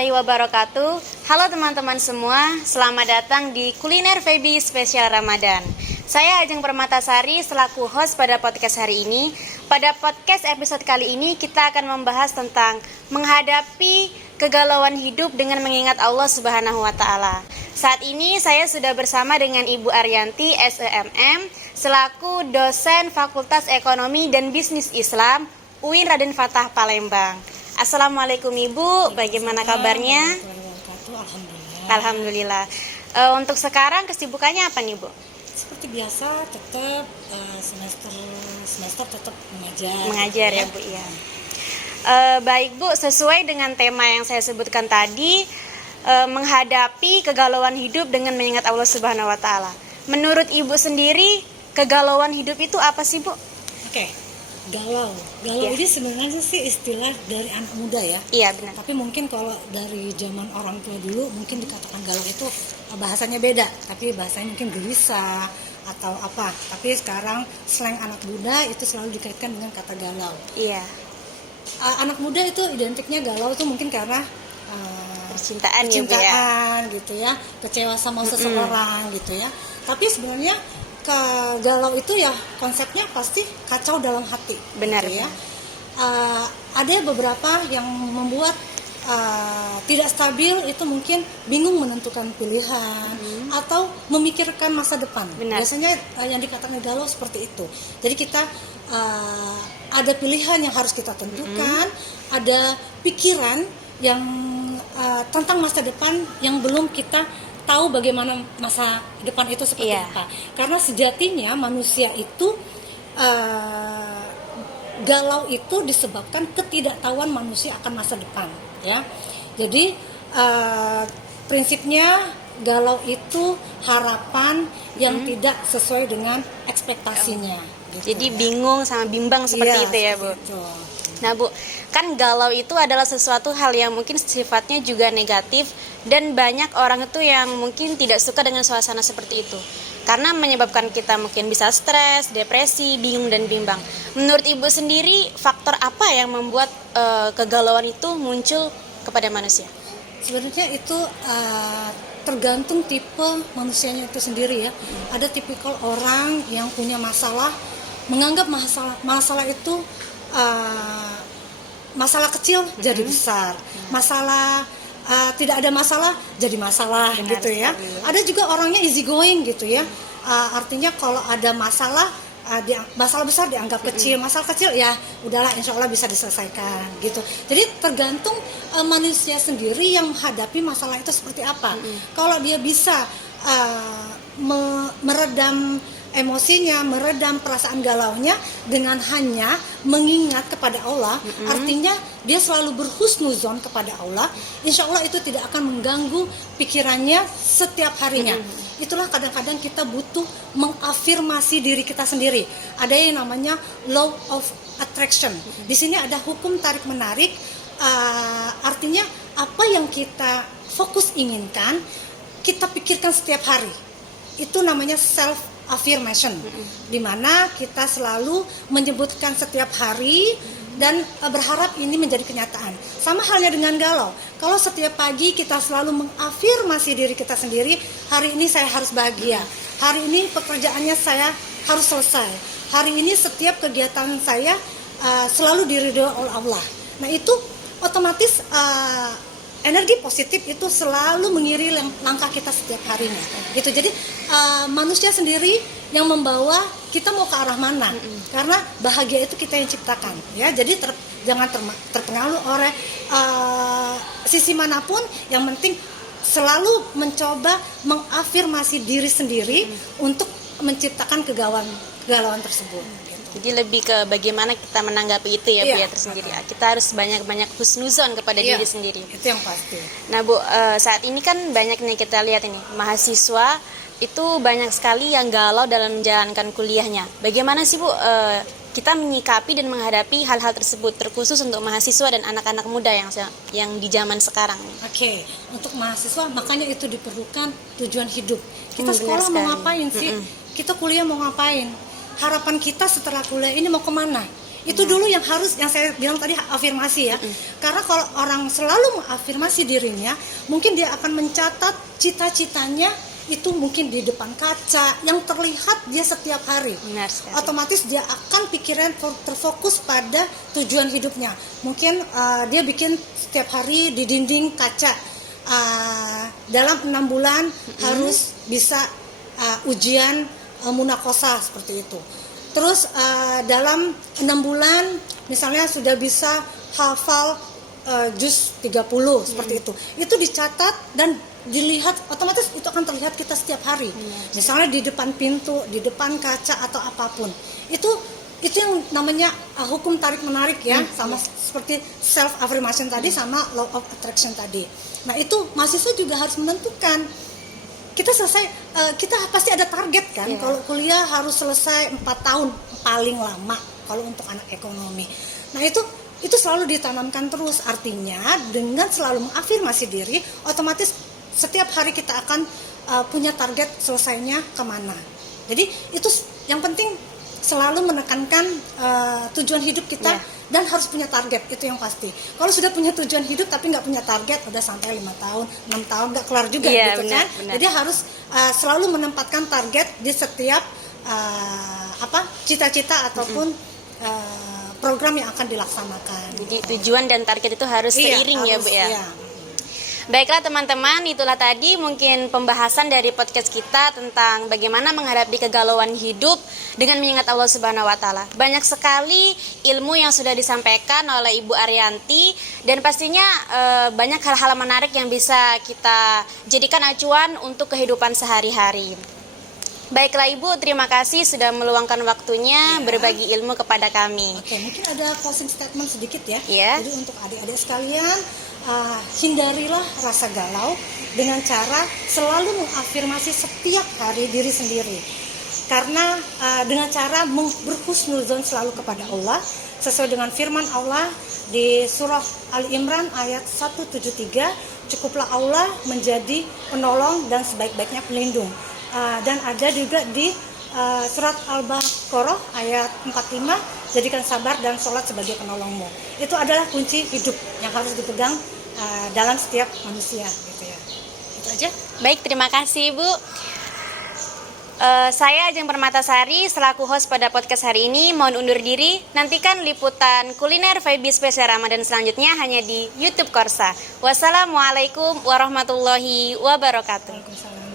warahmatullahi wabarakatuh. Halo teman-teman semua, selamat datang di Kuliner Feby Spesial Ramadan. Saya Ajeng Permatasari selaku host pada podcast hari ini. Pada podcast episode kali ini kita akan membahas tentang menghadapi kegalauan hidup dengan mengingat Allah Subhanahu wa taala. Saat ini saya sudah bersama dengan Ibu Ariyanti SEMM selaku dosen Fakultas Ekonomi dan Bisnis Islam UIN Raden Fatah Palembang. Assalamualaikum Ibu, bagaimana kabarnya? Alhamdulillah. Untuk sekarang kesibukannya apa nih Bu? Seperti biasa, tetap semester tetap mengajar. Mengajar ya Bu ya. Baik Bu, sesuai dengan tema yang saya sebutkan tadi, menghadapi kegalauan hidup dengan mengingat Allah Subhanahu wa taala. Menurut Ibu sendiri, kegalauan hidup itu apa sih Bu? Oke. Galau ini sebenarnya sih istilah dari anak muda ya. Iya benar. Tapi mungkin kalau dari zaman orang tua dulu mungkin dikatakan galau itu bahasanya beda. Tapi bahasanya mungkin gelisah atau apa. Tapi sekarang slang anak muda itu selalu dikaitkan dengan kata galau. Iya. Anak muda itu identiknya galau tuh mungkin karena percintaan gitu ya, kecewa sama seseorang gitu ya. Tapi sebenarnya galau itu ya konsepnya pasti kacau dalam hati. Benar gitu ya. Ada beberapa yang membuat tidak stabil, itu mungkin bingung menentukan pilihan atau memikirkan masa depan. Benar. Biasanya yang dikatakan galau seperti itu. Jadi kita ada pilihan yang harus kita tentukan, ada pikiran yang tentang masa depan yang belum kita tahu bagaimana masa depan itu seperti apa. Karena sejatinya manusia itu galau itu disebabkan ketidaktahuan manusia akan masa depan, ya. Jadi prinsipnya galau itu harapan yang tidak sesuai dengan ekspektasinya. Gitu, jadi bingung sama bimbang seperti itu ya Bu. Itu. Nah Bu, kan galau itu adalah sesuatu hal yang mungkin sifatnya juga negatif dan banyak orang itu yang mungkin tidak suka dengan suasana seperti itu karena menyebabkan kita mungkin bisa stres, depresi, bingung dan bimbang. Menurut Ibu sendiri, faktor apa yang membuat kegalauan itu muncul kepada manusia? Sebenarnya itu tergantung tipe manusianya itu sendiri ya. Ada tipikal orang yang punya masalah, menganggap masalah itu masalah kecil jadi besar, masalah tidak ada masalah jadi masalah. Benar, gitu ya. Ada juga orangnya easy going gitu ya. Artinya kalau ada masalah masalah besar dianggap kecil, masalah kecil ya udahlah insya Allah bisa diselesaikan gitu. Jadi tergantung manusia sendiri yang menghadapi masalah itu seperti apa. Kalau dia bisa meredam emosinya, meredam perasaan galaunya dengan hanya mengingat kepada Allah, artinya dia selalu berhusnuzon kepada Allah, insya Allah itu tidak akan mengganggu pikirannya setiap harinya. Itulah kadang-kadang kita butuh mengafirmasi diri kita sendiri. Ada yang namanya law of attraction. Di sini ada hukum tarik menarik, artinya apa yang kita fokus inginkan, kita pikirkan setiap hari. Itu namanya self affirmation, di mana kita selalu menyebutkan setiap hari dan berharap ini menjadi kenyataan. Sama halnya dengan galau. Kalau setiap pagi kita selalu mengafirmasi diri kita sendiri, hari ini saya harus bahagia, hari ini pekerjaannya saya harus selesai, hari ini setiap kegiatan saya selalu diridhoi oleh Allah. Nah itu otomatis energi positif itu selalu mengiringi langkah kita setiap harinya. Gitu. Jadi manusia sendiri yang membawa kita mau ke arah mana. Karena bahagia itu kita yang ciptakan, ya. Jadi jangan terpengaruh oleh sisi manapun, yang penting selalu mencoba mengafirmasi diri sendiri untuk menciptakan kegalauan tersebut. Jadi lebih ke bagaimana kita menanggapi itu ya Bu ya tersendiri. Kita harus banyak-banyak husnuzon kepada diri sendiri. Itu yang pasti. Nah Bu, saat ini kan banyak nih kita lihat ini mahasiswa itu banyak sekali yang galau dalam menjalankan kuliahnya. Bagaimana sih Bu kita menyikapi dan menghadapi hal-hal tersebut, terkhusus untuk mahasiswa dan anak-anak muda yang di zaman sekarang? Oke, untuk mahasiswa makanya itu diperlukan tujuan hidup. Kita sekolah mau ngapain sih? Kita kuliah mau ngapain? Harapan kita setelah kuliah ini mau kemana? Itu dulu yang saya bilang tadi, afirmasi ya. Karena kalau orang selalu mengafirmasi dirinya, mungkin dia akan mencatat cita-citanya itu mungkin di depan kaca yang terlihat dia setiap hari. Benar sekali. Otomatis dia akan pikiran terfokus pada tujuan hidupnya. Mungkin dia bikin setiap hari di dinding kaca, dalam 6 bulan harus bisa ujian munakosah seperti itu. Terus dalam 6 bulan misalnya sudah bisa hafal juz 30 seperti itu. Itu dicatat dan dilihat, otomatis itu akan terlihat kita setiap hari. Misalnya di depan pintu, di depan kaca atau apapun. Itu yang namanya hukum tarik menarik ya, sama seperti self affirmation tadi sama law of attraction tadi. Nah, itu mahasiswa juga harus menentukan. Kita pasti ada target kan. Kalau kuliah harus selesai 4 tahun paling lama kalau untuk anak ekonomi. Nah, itu selalu ditanamkan terus. Artinya dengan selalu mengafirmasi diri, otomatis setiap hari kita akan punya target selesainya kemana. Jadi itu yang penting, selalu menekankan tujuan hidup kita dan harus punya target, itu yang pasti. Kalau sudah punya tujuan hidup tapi nggak punya target, udah sampai 5 tahun, 6 tahun nggak kelar juga gitu kan. Jadi harus selalu menempatkan target di setiap cita-cita ataupun program yang akan dilaksanakan. Jadi tujuan dan target itu harus seiring ya Bu ya. Iya. Baiklah teman-teman, itulah tadi mungkin pembahasan dari podcast kita tentang bagaimana menghadapi kegalauan hidup dengan mengingat Allah Subhanahu wa taala. Banyak sekali ilmu yang sudah disampaikan oleh Ibu Ariyanti dan pastinya banyak hal-hal menarik yang bisa kita jadikan acuan untuk kehidupan sehari-hari. Baiklah Ibu, terima kasih sudah meluangkan waktunya berbagi ilmu kepada kami. Oke, mungkin ada closing statement sedikit ya. Iya. Jadi untuk adik-adik sekalian, hindarilah rasa galau dengan cara selalu mengafirmasi setiap hari diri sendiri. Karena dengan cara berhusnuzon selalu kepada Allah, sesuai dengan firman Allah di surah Ali Imran ayat 173, cukuplah Allah menjadi penolong dan sebaik-baiknya pelindung. Dan ada juga di surat Al-Baqarah ayat 45, jadikan sabar dan sholat sebagai penolongmu. Itu adalah kunci hidup yang harus dipegang dalam setiap manusia gitu ya. Itu aja. Baik, terima kasih Ibu. Saya Ajeng Permatasari selaku host pada podcast hari ini mohon undur diri. Nantikan liputan kuliner VIB spesial Ramadan selanjutnya hanya di YouTube Korsa. Wassalamualaikum warahmatullahi wabarakatuh. Waalaikumsalam.